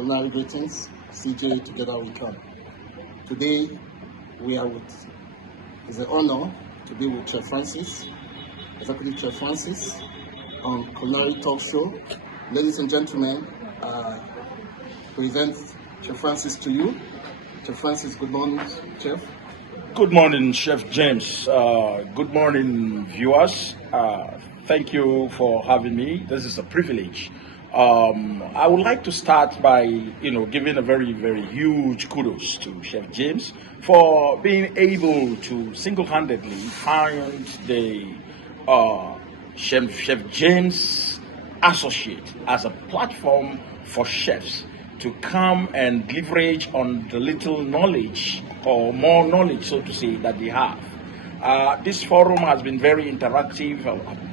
Culinary greetings, CJ together we come. Today we are with, it's an honor to be with Chef Francis, Executive Chef Francis, on Culinary Talk Show. Ladies and gentlemen, present Chef Francis to you. Chef Francis, good morning, Chef. Good morning, Chef James. Good morning, viewers. Thank you for having me. This is a privilege. I would like to start by, giving a very, very huge kudos to Chef James for being able to single-handedly find the Chef James Associate as a platform for chefs to come and leverage on the little knowledge or more knowledge, so to say, that they have. This forum has been very interactive,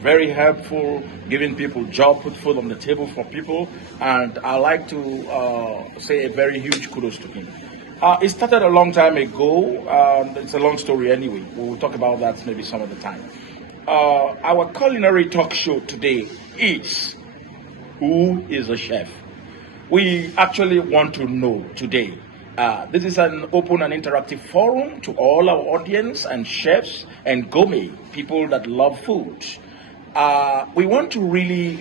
very helpful, giving people job, put food on the table for people, and I like to say a very huge kudos to him. It started a long time ago, it's a long story anyway. We will talk about that maybe some of the time. Our culinary talk show today is Who is a Chef? We actually want to know today. This is an open and interactive forum to all our audience and chefs and gourmet people that love food. We want to really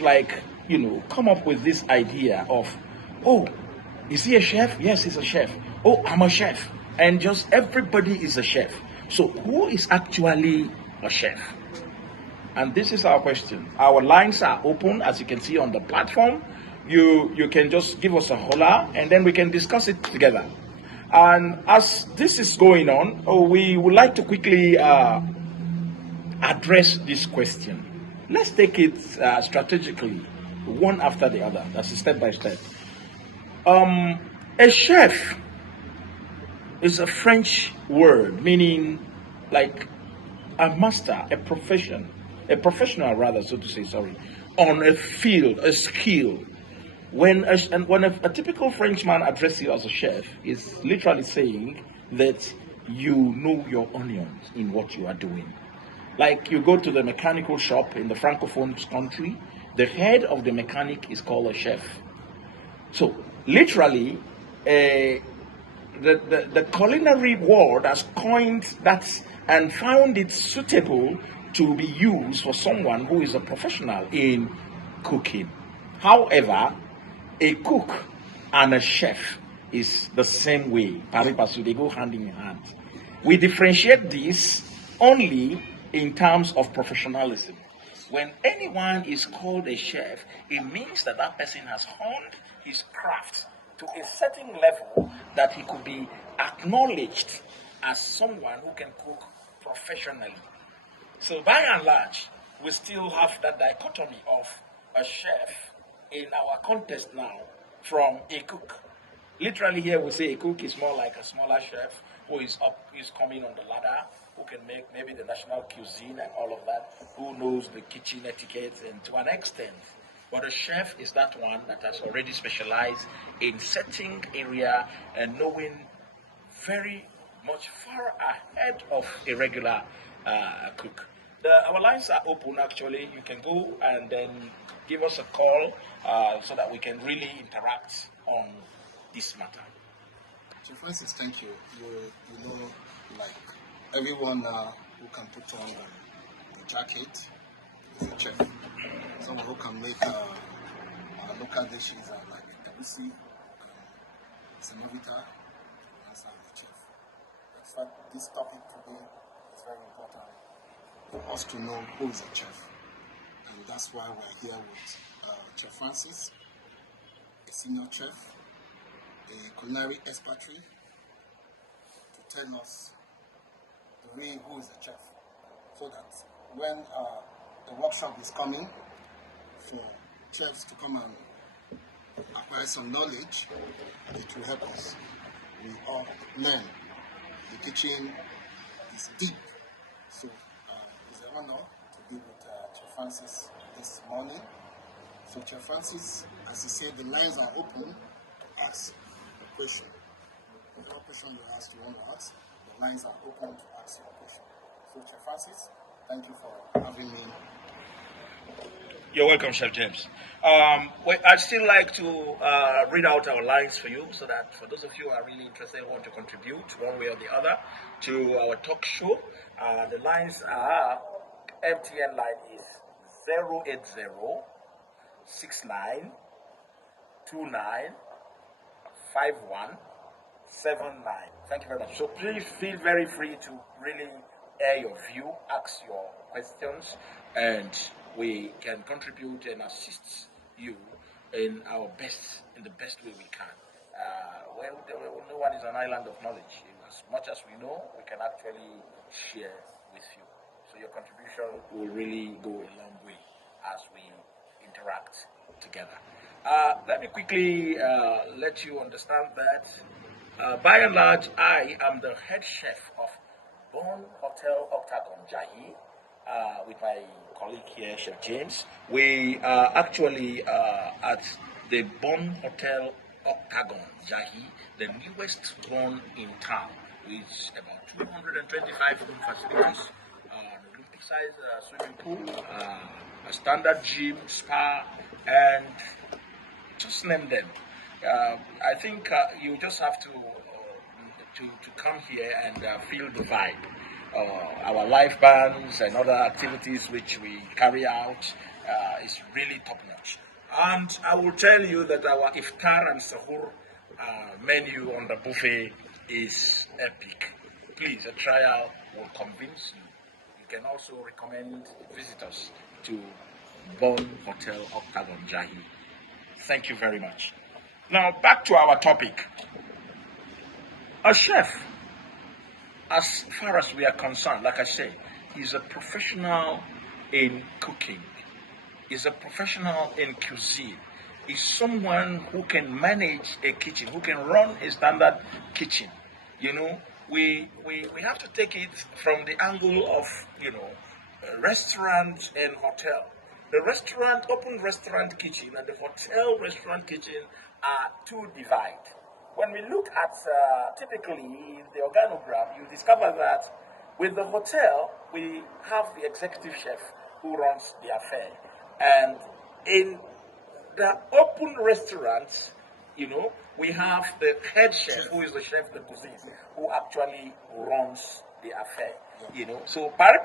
come up with this idea of, oh, is he a chef? Yes, he's a chef. Oh, I'm a chef. And just everybody is a chef. So who is actually a chef? And this is our question. Our lines are open, as you can see on the platform. You can just give us a holler, and then we can discuss it together. And as this is going on, we would like to quickly address this question. Let's take it strategically, one after the other. That's step by step. A chef is a French word meaning like a master, a professional rather, so to say, on a field, a skill. When a typical Frenchman addresses you as a chef, is literally saying that you know your onions in what you are doing. Like you go to the mechanical shop in the Francophone country, the head of the mechanic is called a chef. So literally, the culinary world has coined that and found it suitable to be used for someone who is a professional in cooking. However, a cook and a chef is the same way. Pari passu, they go hand in hand. We differentiate this only in terms of professionalism. When anyone is called a chef, it means that that person has honed his craft to a certain level that he could be acknowledged as someone who can cook professionally. So by and large, we still have that dichotomy of a chef in our context now from a cook. Literally here we say a cook is more like a smaller chef who is coming on the ladder, who can make maybe the national cuisine and all of that, who knows the kitchen etiquette and to an extent. But a chef is that one that has already specialized in setting area and knowing very much far ahead of a regular cook. Our lines are open actually. You can go and then give us a call so that we can really interact on this matter. Chef Francis, thank you. You know, like everyone who can put on a jacket is a chef. Someone who can make local dishes like tabusi, semovita, and some chef. In fact, this topic today is very important for us to know who is a chef. And that's why we're here with Chef Francis, a senior chef, a culinary expatriate, to tell us the way who is a chef, so that when the workshop is coming for chefs to come and acquire some knowledge, it will help us. We all learn. The kitchen is deep, so it's an honor to be with Chef Francis this morning. So Chef Francis, as he said, the lines are open to ask a question. Whatever question you ask, you want to ask, the lines are open to ask your question. So Chef Francis, thank you for having me. You're welcome, Chef James. I'd still like to read out our lines for you so that for those of you who are really interested and want to contribute one way or the other to our talk show, the lines are MTN line is 080 69 29 5179. Thank you very much. So please feel very free to really air your view, ask your questions, and we can contribute and assist you in the best way we can. No one is an island of knowledge. As much as we know, we can actually share with you. So your contribution will really go a long way as we interact together. Let me quickly let you understand that by and large, I am the head chef of Bon Hotel Octagon Jahi with my colleague here, Chef James. We are actually at the Bon Hotel Octagon Jahi, the newest one in town, with about 225 room facilities, an Olympic-sized swimming pool, a standard gym, spa, and just name them. I think you just have to come here and feel the vibe. Our live bands and other activities which we carry out is really top notch. And I will tell you that our iftar and sahur menu on the buffet is epic. Please, a trial will convince you. You can also recommend visitors to Bon Hotel Octagon Jahi. Thank you very much. Now, back to our topic. A chef, as far as we are concerned, like I say, is a professional in cooking, is a professional in cuisine, is someone who can manage a kitchen, who can run a standard kitchen. You know, we have to take it from the angle of, restaurant and hotel. The restaurant, open restaurant kitchen, and the hotel restaurant kitchen are two divided. When we look at typically the organogram, you discover that with the hotel, we have the executive chef who runs the affair. And in the open restaurants, we have the head chef, who is the chef de cuisine, who actually runs the affair. So by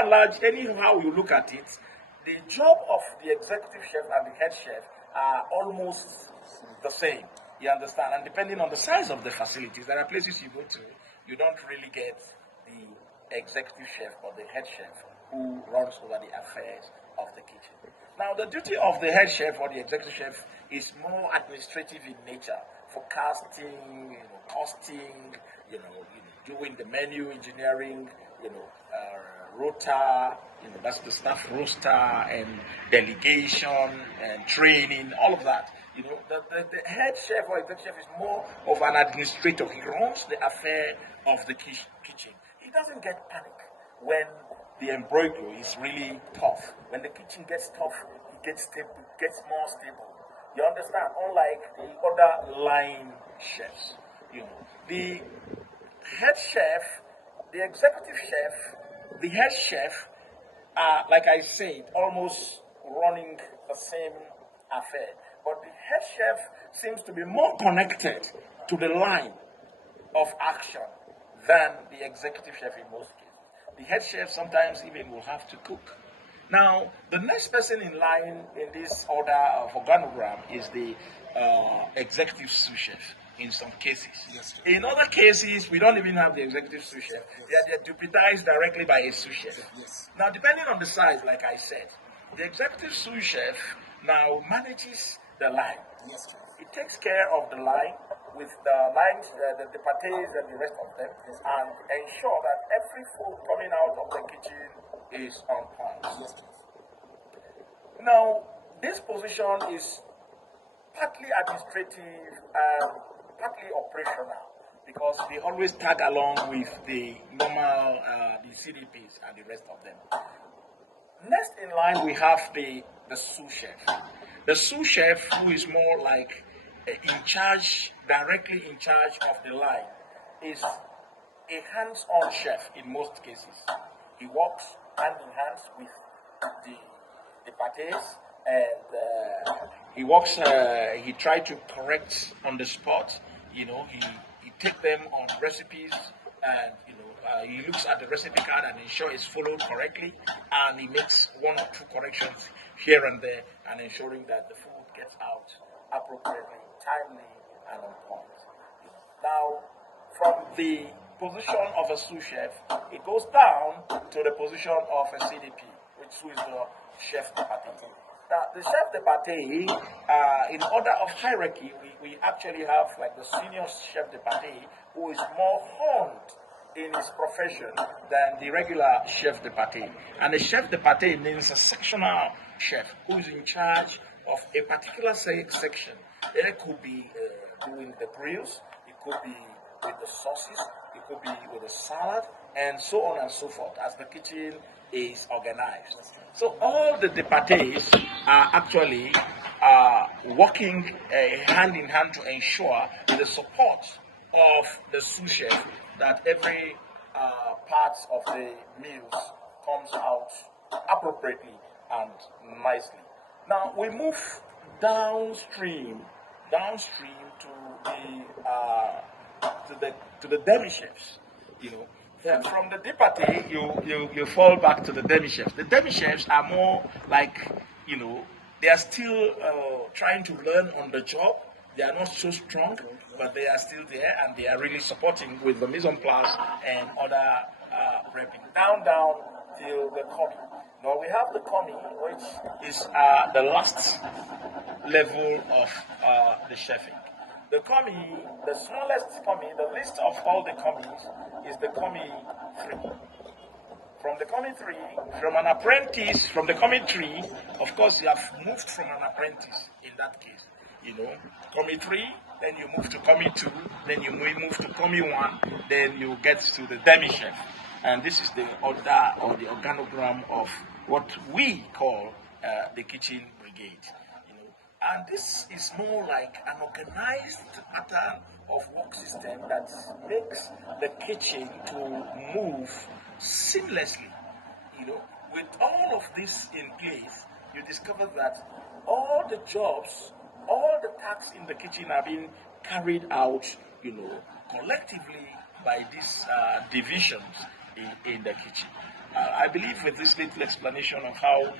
and large, anyhow you look at it, the job of the executive chef and the head chef are almost the same. You understand? And depending on the size of the facilities, there are places you go to, you don't really get the executive chef or the head chef who runs over the affairs of the kitchen. Now, the duty of the head chef or the executive chef is more administrative in nature, forecasting, costing, doing the menu engineering, rota, that's the staff roster and delegation and training, all of that. The head chef or executive chef is more of an administrator. He runs the affair of the kitchen. He doesn't get panic when the embroidery is really tough. When the kitchen gets tough, it gets stable, gets more stable. You understand? Unlike the other line chefs, the head chef, the executive chef, the head chef are, like I said, almost running the same affair. But the head chef seems to be more connected to the line of action than the executive chef in most cases. The head chef sometimes even will have to cook. Now, the next person in line in this order of organogram is the executive sous chef in some cases. Yes, sir. In other cases, we don't even have the executive sous chef. Yes. They're deputized directly by a sous chef. Yes. Now, depending on the size, like I said, the executive sous chef now manages the line. Yes, sir. It takes care of the line with the lines, the pâtés and the rest of them, and ensure that every food coming out of the kitchen is on point. Yes, sir. Now, this position is partly administrative and partly operational because they always tag along with the normal, the CDPs and the rest of them. Next in line, we have the sous chef. The sous chef, who is more like directly in charge of the line, is a hands-on chef in most cases. He works hand in hand with the the pâtés, and he works. He tried to correct on the spot. He take them on recipes, and he looks at the recipe card and ensure it's followed correctly, and he makes one or two corrections here and there, and ensuring that the food gets out appropriately, timely, and on point. Now, from the position of a sous chef, it goes down to the position of a CDP, who is the chef de partie. Now, the chef de partie, in order of hierarchy, we actually have like the senior chef de partie, who is more honed in his profession than the regular chef de partie. And a chef de partie means a sectional chef who is in charge of a particular section. It could be doing the grills, it could be with the sauces, it could be with the salad, and so on and so forth, as the kitchen is organized. So all the departees are actually working hand in hand to ensure the support of the sous chef that every part of the meals comes out appropriately and nicely. Now we move downstream to the demi chefs. From the departee, you fall back to the demi chefs. The demi chefs are more like, they are still trying to learn on the job. They are not so strong, but they are still there, and they are really supporting with the mise en place and other prepping. Down till the commis. Now we have the commis, which is the last level of the chefing. The commis, the smallest commis, the least of all the commis, is the commis 3. From the commis 3, from an apprentice, from the commis 3, of course you have moved from an apprentice in that case. Commis 3, then you move to commis 2, then you move to commis 1, then you get to the demi chef. And this is the order or the organogram of what we call the kitchen brigade. And this is more like an organized pattern of work system that makes the kitchen to move seamlessly. With all of this in place, you discover that all the jobs, all the tasks in the kitchen are being carried out, collectively by these divisions in the kitchen. I believe with this little explanation of how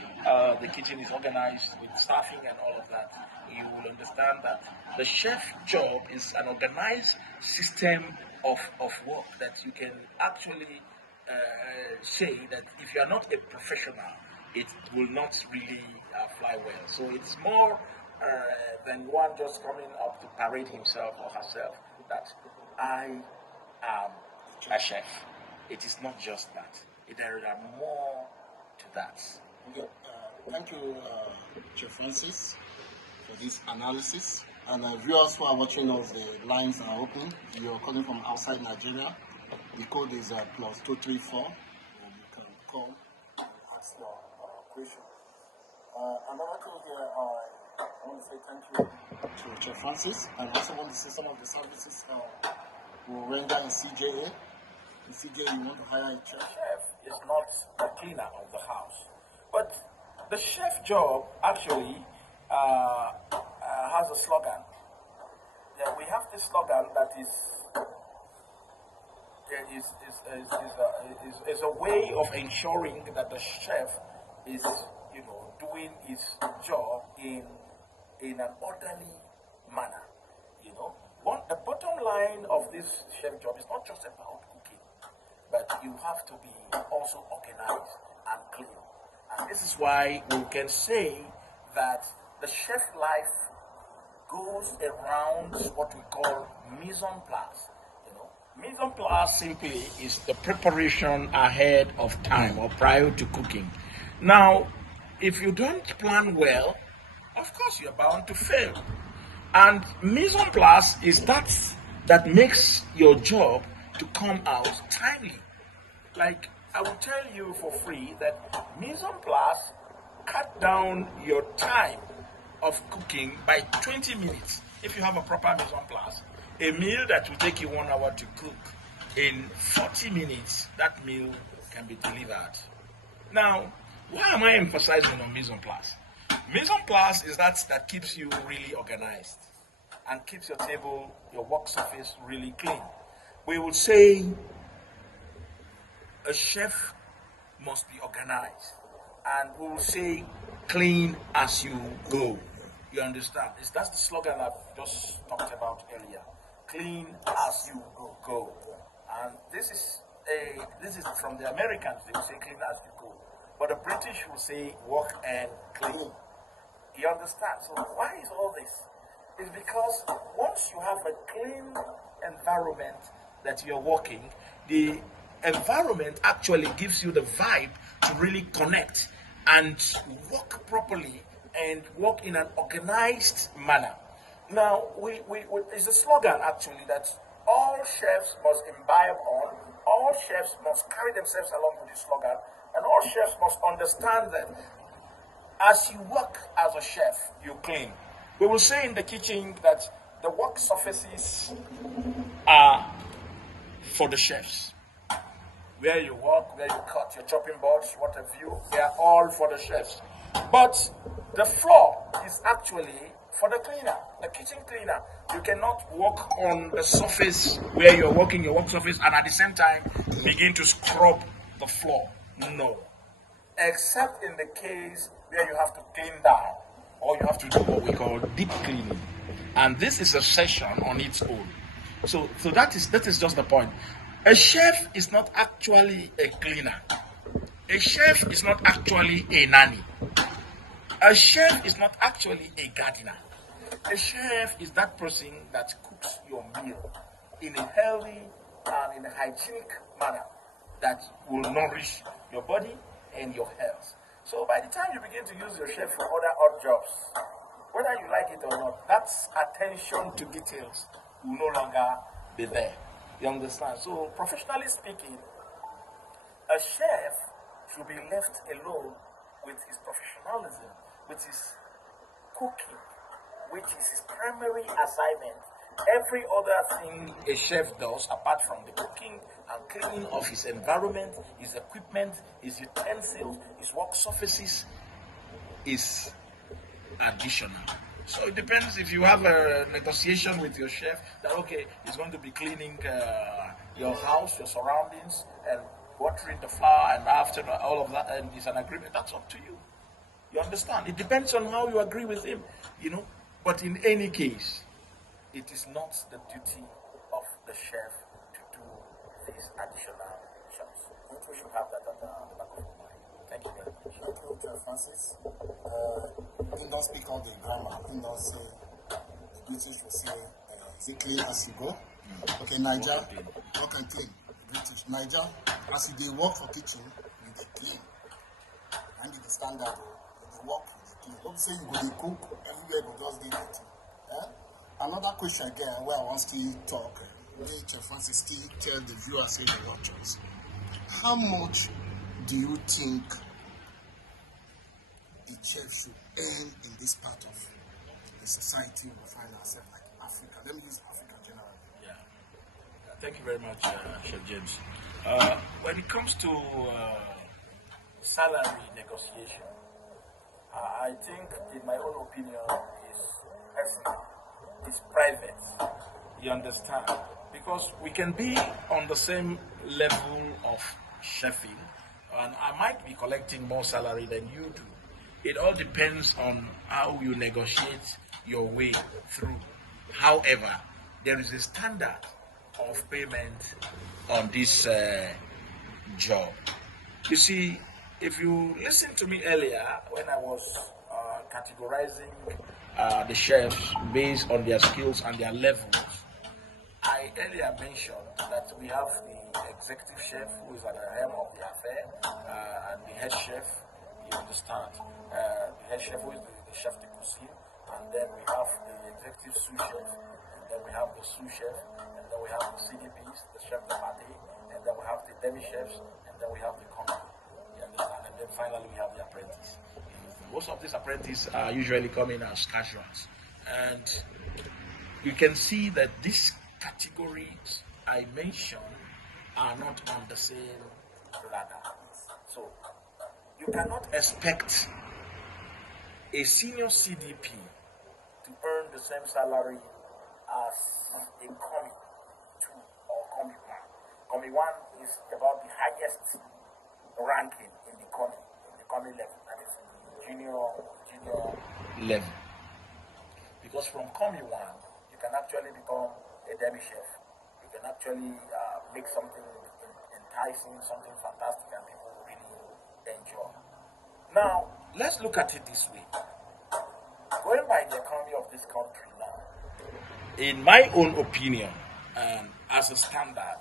the kitchen is organized with staffing and all of that, you will understand that the chef job is an organized system of work that you can actually say that if you are not a professional, it will not really fly well. So it's more than one just coming up to parade himself or herself that I am a chef. It is not just that. There are more to that. Okay. Thank you, Chef Francis, for this analysis. And viewers who are watching us, the lines are open. You're calling from outside Nigeria. The code is +234. You can call and ask your question. Another code here, I want to say thank you to Chef Francis, and I also want to say some of the services we render in CJA. In CJA, you want to hire a chef? Chef is not the cleaner of the house, but the chef job actually has a slogan. Yeah, we have this slogan that is a way of ensuring that the chef is doing his job in an orderly manner. The bottom line of this chef job is not just about cooking, but you have to be also organized and clean. And this is why we can say that the chef life goes around what we call mise en place. Mise en place simply is the preparation ahead of time or prior to cooking. Now, if you don't plan well, of course you're bound to fail. And mise en place is that makes your job to come out timely. Like, I will tell you for free that mise en place cut down your time of cooking by 20 minutes if you have a proper mise en place. A meal that will take you 1 hour to cook, in 40 minutes, that meal can be delivered. Now, Why am I emphasizing on mise en place? Mise en place is that keeps you really organized and keeps your table, your work surface really clean. We would say a chef must be organized, and we will say clean as you go. You understand? That's the slogan I've just talked about earlier. Clean as you go. And this is from the Americans. They will say clean as you go, but the British will say walk and clean. You understand? So why is all this? It's because once you have a clean environment that you're working, the environment actually gives you the vibe to really connect and work properly and work in an organized manner. Now, it's a slogan actually that all chefs must imbibe on, all chefs must carry themselves along with this slogan, and all chefs must understand that as you work as a chef, you clean. We will say in the kitchen that the work surfaces are for the chefs. Where you work, where you cut your chopping boards, what have you, they are all for the chefs. But the floor is actually for the cleaner, the kitchen cleaner. You cannot work on the surface where you're working your work surface and at the same time begin to scrub the floor. No. Except in the case where you have to clean down or you have to do what we call deep cleaning. And this is a session on its own. So that is just the point. A chef is not actually a cleaner. A chef is not actually a nanny. A chef is not actually a gardener. A chef is that person that cooks your meal in a healthy and in a hygienic manner that will nourish your body and your health. So by the time you begin to use your chef for other odd jobs, whether you like it or not, that attention to details will no longer be there. You understand? So professionally speaking, a chef should be left alone with his professionalism, with his cooking, which is his primary assignment. Every other thing a chef does, apart from the cooking and cleaning of his environment, his equipment, his utensils, his work surfaces, is additional. So it depends if you have a negotiation with your chef that, okay, he's going to be cleaning your house, your surroundings, and watering the flower, and after all of that, and it's an agreement. That's up to you. You understand? It depends on how you agree with him, But in any case, it is not the duty of the chef to do these additional jobs. I think we should have that at the back of our mind. Thank you very much. Thank you, Chef Francis. He don't speak all the grammar. He don't say, the British will say, is it clean as you go? Okay, Niger, work and clean. British. Niger, as you dey work for kitchen, you dey clean. And the standard, you dey work, you dey clean. Don't say you go dey cook, everywhere go just dey dirty. Another question again, where I want to talk, where Chef Francis still tell the viewers, say the watchers, how much do you think a chef should earn in this part of the society we find ourselves, like Africa? Let me use Africa generally. Yeah. Thank you very much, Chef James. When it comes to salary negotiation, I think, in my own opinion, is personal. It's private. You understand? Because we can be on the same level of chefing, and I might be collecting more salary than you do. It all depends on how you negotiate your way through. However, there is a standard of payment on this job. You see, if you listen to me earlier when I was categorizing the chefs based on their skills and their levels, I earlier mentioned that we have the executive chef who is at the helm of the affair, and the head chef, you understand, the head chef who is the chef de cuisine, and then we have the executive sous chef, and then we have the sous chef, and then we have the CDPs, the chef de partie, and then we have the demi chefs, and then we have the commis. You understand? And then finally we have the apprentice. Most of these apprentices are usually coming as casuals, and you can see that these categories I mentioned are not on the same ladder. So you cannot expect a senior CDP to earn the same salary as a Commie 2 or Commie 1. Commie 1 is about the highest ranking in the Commie level, that is the junior level. Because from Commie 1, you can actually become a demi chef. You can actually make something enticing, something fantastic, and people really enjoy. Now, let's look at it this way. Going by the economy of this country now, in my own opinion, as a standard,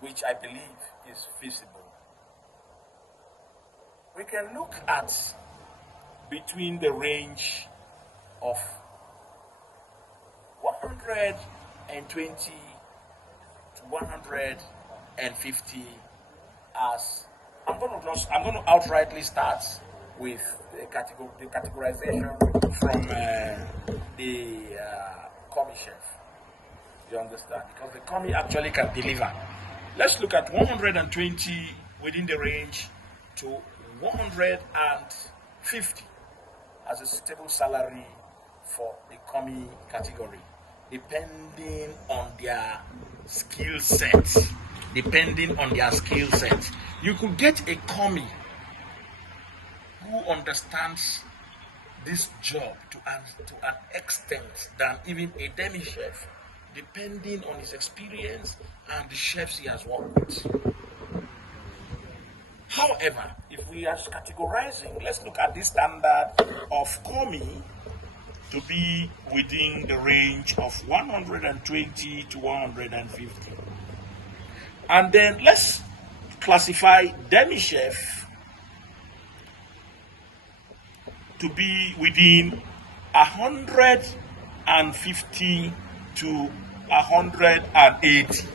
which I believe is feasible, we can look at between the range of 120 to 150 as I'm going to outrightly start with the categorization from the Commie chef. You understand? Because the Commie actually can deliver. Let's look at 120 within the range to 150 as a suitable salary for the Commie category, depending on their skill set. You could get a Commie who understands this job to an extent than even a demi chef, depending on his experience and the chefs he has worked with. However, if we are categorizing, let's look at the standard of Commie to be within the range of 120 to 150. And then let's classify demi chef to be within 150 to 180.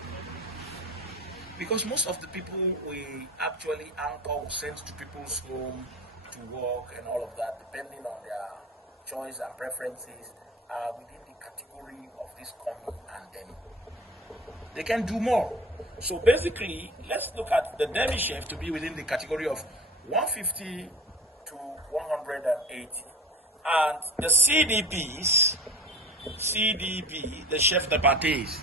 Because most of the people we actually anchor, we send to people's home to work and all of that, depending on their choice and preferences, are within the category of this Commie and demi. They can do more. So basically, let's look at the demi chef to be within the category of 150 to 180. And the CDP, the chef de parties,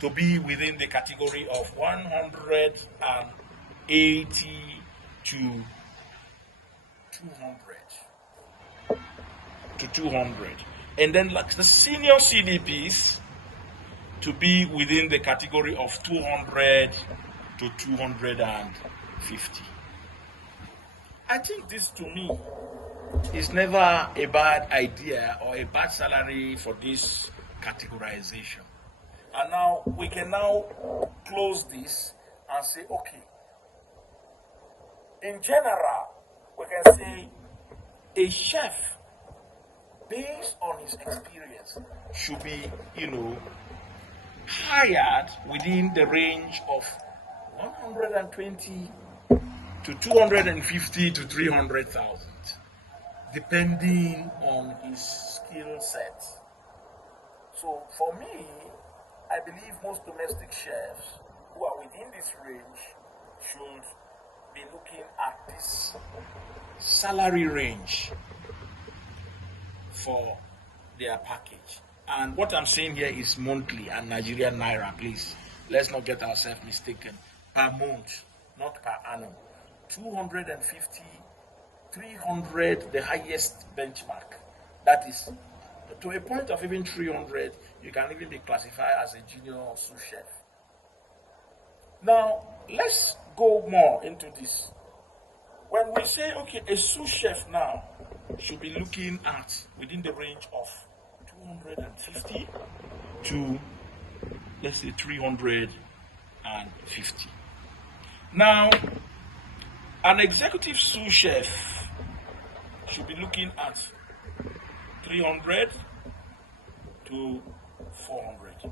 to be within the category of 180 to 200. And then like the senior CDPs to be within the category of 200 to 250. I think this to me is never a bad idea or a bad salary for this categorization. And now we can now close this and say, okay, in general, we can say a chef, based on his experience, should be, hired within the range of 120 to 250 to 300,000, depending on his skill set. So for me, I believe most domestic chefs who are within this range should be looking at this salary range for their package. And what I'm saying here is monthly and Nigerian naira, please. Let's not get ourselves mistaken. Per month, not per annum. 250, 300, the highest benchmark. That is, to a point of even 300, you can even be classified as a junior sous chef. Now, let's go more into this. When we say, okay, a sous chef now should be looking at within the range of 250 to, let's say, 350. Now, an executive sous chef should be looking at 300 to 400.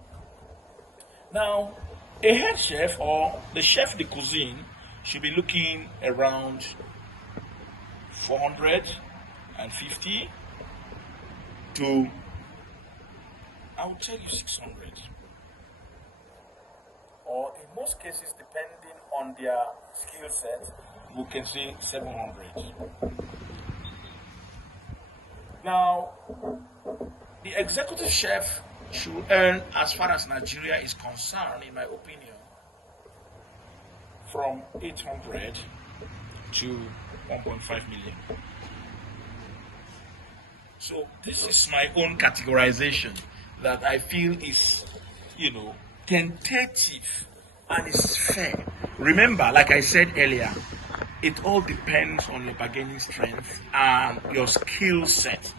Now, a head chef or the chef de cuisine should be looking around 450 to, I would tell you, 600. Or in most cases, depending on their skill set, you can see 700. Now, the executive chef should earn, as far as Nigeria is concerned, in my opinion, from 800 to 1.5 million. So this is my own categorization that I feel is, tentative and is fair. Remember, like I said earlier, it all depends on your bargaining strength and your skill set.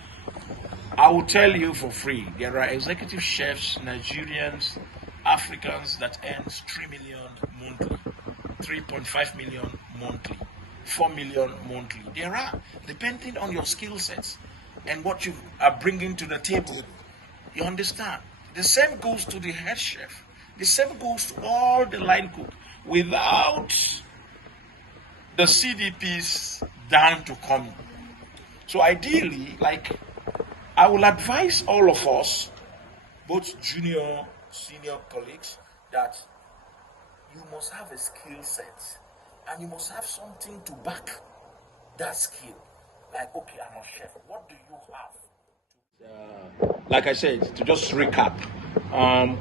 I will tell you for free, there are executive chefs, Nigerians, Africans that earn 3 million monthly, 3.5 million monthly, 4 million monthly. There are, depending on your skill sets and what you are bringing to the table. You understand? The same goes to the head chef. The same goes to all the line cook. Without the CDPs down to come. So ideally, I will advise all of us, both junior, senior colleagues, that you must have a skill set and you must have something to back that skill. Like, okay, I'm a chef. What do you have? Like I said, to just recap,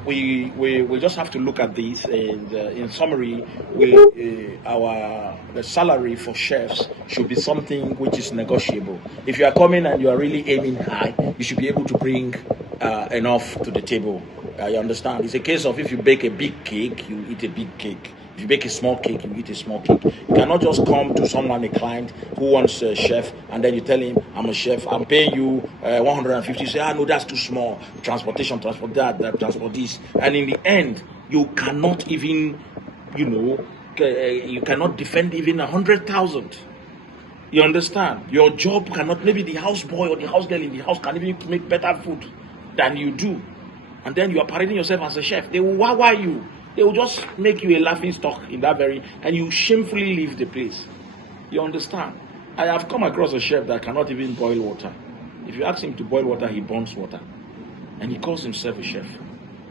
we just have to look at this, and in summary, the salary for chefs should be something which is negotiable. If you are coming and you are really aiming high, you should be able to bring enough to the table. You understand? It's a case of, if you bake a big cake, you eat a big cake. If you bake a small cake, you eat a small cake. You cannot just come to someone, a client who wants a chef, and then you tell him, I'm a chef, I'm paying you 150. You say, no, that's too small. Transportation, transport that, transport this. And in the end, you cannot even, you cannot defend even 100,000. You understand? Your job cannot, maybe the houseboy or the house girl in the house can even make better food than you do. And then you are parading yourself as a chef. They will wah you. They will just make you a laughing stock in that and you shamefully leave the place. You understand? I have come across a chef that cannot even boil water. If you ask him to boil water, he burns water. And he calls himself a chef.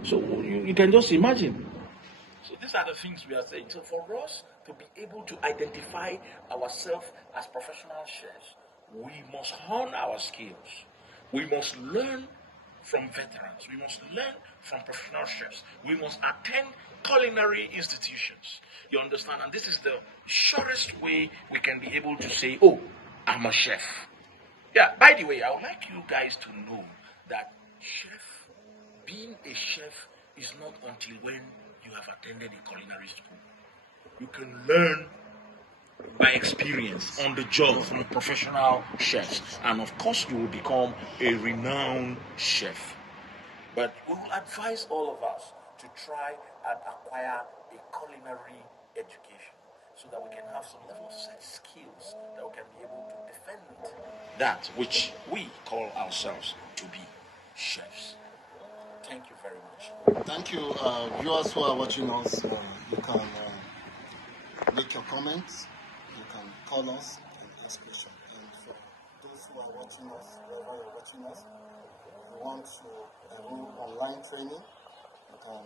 So you can just imagine. So these are the things we are saying. So for us to be able to identify ourselves as professional chefs, we must hone our skills. We must learn from veterans. We must learn from professional chefs. We must attend culinary institutions. You understand? And this is the shortest way we can be able to say, oh, I'm a chef. Yeah, by the way, I would like you guys to know that being a chef is not until when you have attended a culinary school. You can learn by experience, on the job, from professional chefs. And of course, you will become a renowned chef. But we will advise all of us to try and acquire a culinary education so that we can have some level of set skills that we can be able to defend that which we call ourselves to be chefs. Thank you very much. Thank you, viewers who are watching us. You can make your comments. You can call us and ask questions. And for those who are watching us, wherever you're watching us, if you want to enroll online training, you can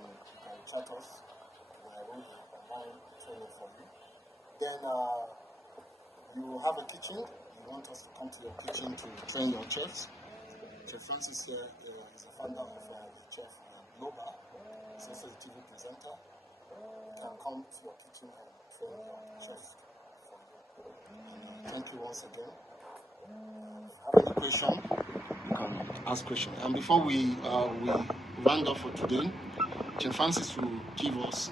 chat us. We'll enroll the online training for you. Then you have a kitchen. You want us to come to your kitchen to train your chefs. Chef Francis here is a founder of the Chef Global. He's also a TV presenter. You can come to your kitchen and train your chefs for you. And, thank you once again. If you have any question, you can ask questions. And before we round up for today, Chef Francis will give us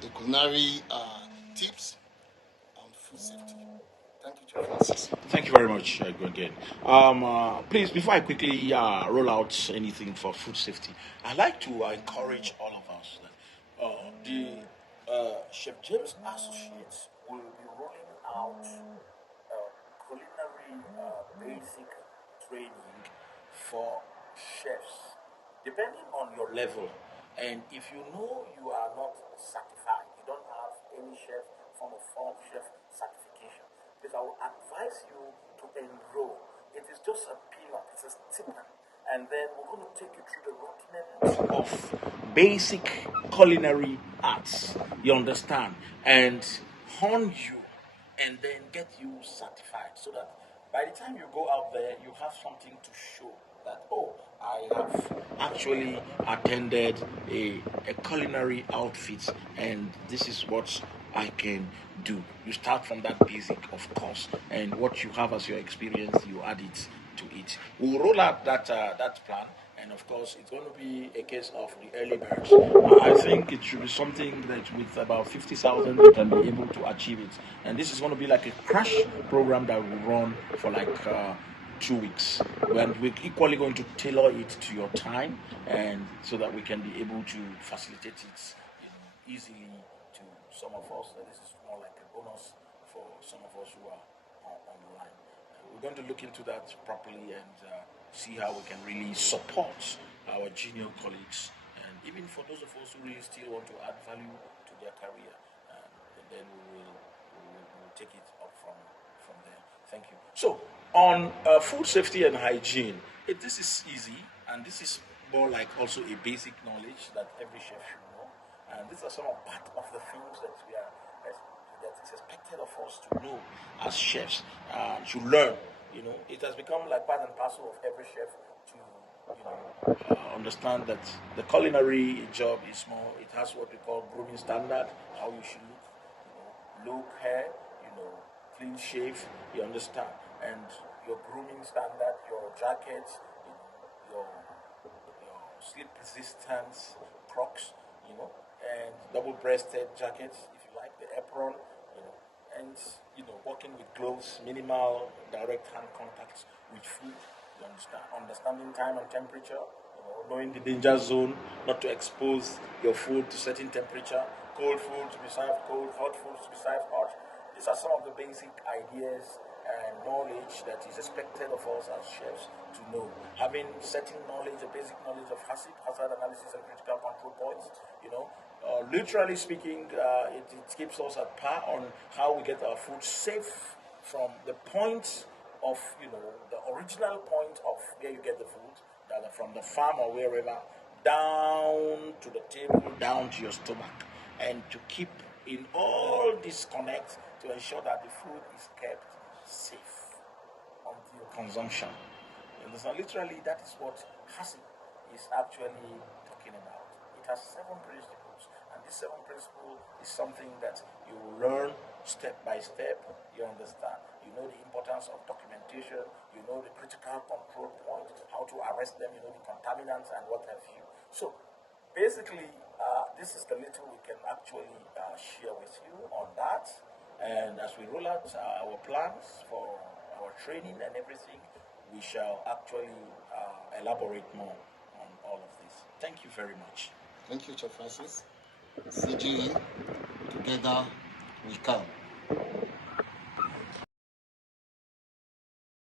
the culinary tips on food safety. Thank you, Chef Francis. Thank you very much again. Please, before I quickly roll out anything for food safety, I'd like to encourage all of us that the Chef James Associates will be rolling out culinary basic training for chefs, depending on your level. And if you know you are not certified, you don't have any form of chef certification, because I will advise you to enroll. It is just a peanut, it's a stipend. And then we're going to take you through the rudiments of basic culinary arts. You understand? And hone you, and then get you certified, so that by the time you go out there, you have something to show that, oh, I have actually attended a culinary outfit, and this is what I can do. You start from that basic, of course, and what you have as your experience, you add it to it. We'll roll out that plan, and of course, it's going to be a case of the early birds. I think it should be something that with about 50,000 you can be able to achieve it, and this is going to be like a crash program that will run for like 2 weeks, and we're equally going to tailor it to your time, and so that we can be able to facilitate it, easily to some of us. This is more like a bonus for some of us who are on the line. We're going to look into that properly, and see how we can really support our junior colleagues, and even for those of us who really still want to add value to their career, and then we will take it up from there. Thank you. So, on food safety and hygiene, this is easy, and this is more like also a basic knowledge that every chef should know. And these are some of part of the things that that is expected of us to know as chefs, to learn. It has become like part and parcel of every chef to understand that the culinary job is more. It has what we call grooming standard, how you should look, hair, clean shave. You understand, and your grooming standard, your jackets, your slip resistance Crocs, and double-breasted jackets if you like, the apron, and working with gloves, minimal direct hand contacts with food. You understand, understanding time and temperature, knowing the danger zone, not to expose your food to certain temperature, cold food to be served cold, hot food to be served hot. These are some of the basic ideas and knowledge that is expected of us as chefs to know. Having certain knowledge, a basic knowledge of hazard analysis and critical control points, literally speaking, it keeps us at par on how we get our food safe from the point of, the original point of where you get the food, either from the farm or wherever, down to the table, down to your stomach, and to keep in all disconnect to ensure that the food is kept safe until consumption. You understand? Literally, that is what HACCP is actually talking about. It has 7 principles, and this 7 principle is something that you will learn step by step. You understand? You know the importance of documentation. You know the critical control points, how to arrest them. You know the contaminants and what have you. So, basically, this is the little we can actually share with you on that. And as we roll out our plans for our training and everything, we shall actually elaborate more on all of this. Thank you very much. Thank you, Chef Francis. CGE, together we come.